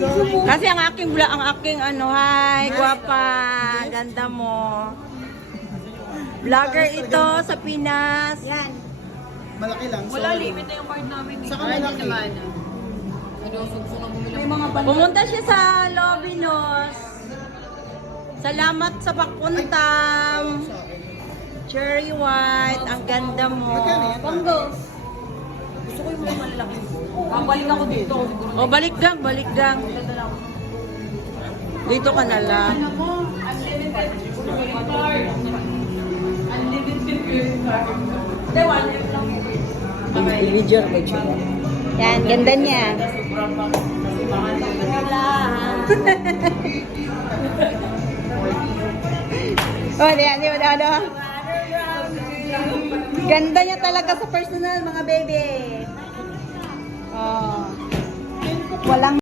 Kasi ang aking ano, hi, guwapa, ganda mo. Vlogger ito sa Pinas. Yan. Malaki lang. Wala, limit na yung card namin. Saka malaki. May mga balik. Pumunta siya sa Lobinos. Salamat sa pagpuntam. Cherry white, ang ganda mo. Panggo. Gusto ko yung mga malaki. Babalik ako dito. O, balik gang. Dito ka na lang. Unlimited credit card. Unlimited credit card. Hindi, 1M lang yun. I-video ko siya. Yan, ganda niya. Sobrang pang kasi mahal na Oh, yan, ano. Ganda niya talaga sa personal, mga baby. Oh. Walang